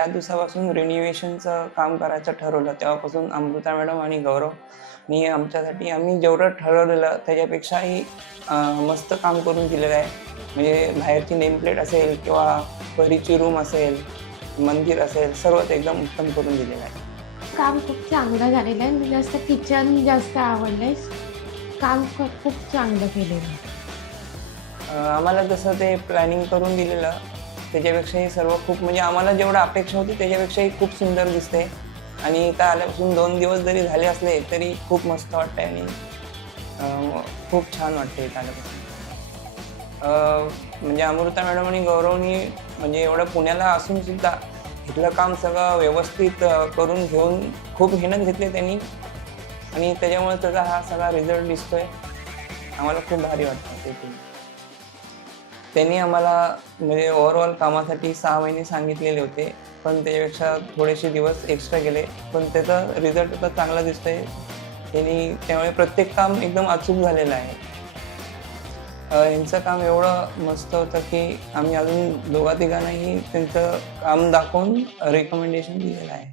ज्या दिवसापासून रिनोव्हेशनचं काम करायचं ठरवलं तेव्हापासून अमृता मॅडम आणि गौरवनी आमच्यासाठी आम्ही जेवढं ठरवलेलं त्याच्यापेक्षाही मस्त काम करून दिलेलं आहे. म्हणजे बाहेरची नेमप्लेट असेल किंवा परीची रूम असेल, मंदिर असेल, सर्वच एकदम उत्तम करून दिलेलं आहे. काम खूप चांगलं झालेलं आहे. म्हणजे जास्त किचन जास्त आवडलंय. काम खूप चांगलं केलेलं आहे. आम्हाला जसं ते प्लॅनिंग करून दिलेलं त्याच्यापेक्षाही सर्व खूप म्हणजे आम्हाला जेवढं अपेक्षा होती त्याच्यापेक्षाही खूप सुंदर दिसते आणि इथं आल्यापासून 2 दिवस जरी झाले असले तरी खूप मस्त वाटतंय आणि खूप छान वाटते इथं आल्यापासून. म्हणजे अमृता मॅडम आणि गौरवनी म्हणजे एवढं पुण्याला असून सुद्धा इथलं काम सगळं व्यवस्थित करून घेऊन खूप मेहनत घेतली त्यांनी आणि त्याच्यामुळे त्याचा हा सगळा रिझल्ट दिसतोय. आम्हाला खूप भारी वाटतं ते. त्यांनी आम्हाला म्हणजे ओव्हरऑल कामासाठी 6 महिने सांगितलेले होते, पण त्याच्यापेक्षा थोडेसे दिवस एक्स्ट्रा गेले, पण त्याचा रिझल्ट आता चांगला दिसतोय. त्यामुळे प्रत्येक काम एकदम अचूक झालेलं आहे. ह्यांचं काम एवढं मस्त होतं की आम्ही अजून दोघा-तिघांनाही त्यांचं काम दाखवून रिकमेंडेशन दिलेलं आहे.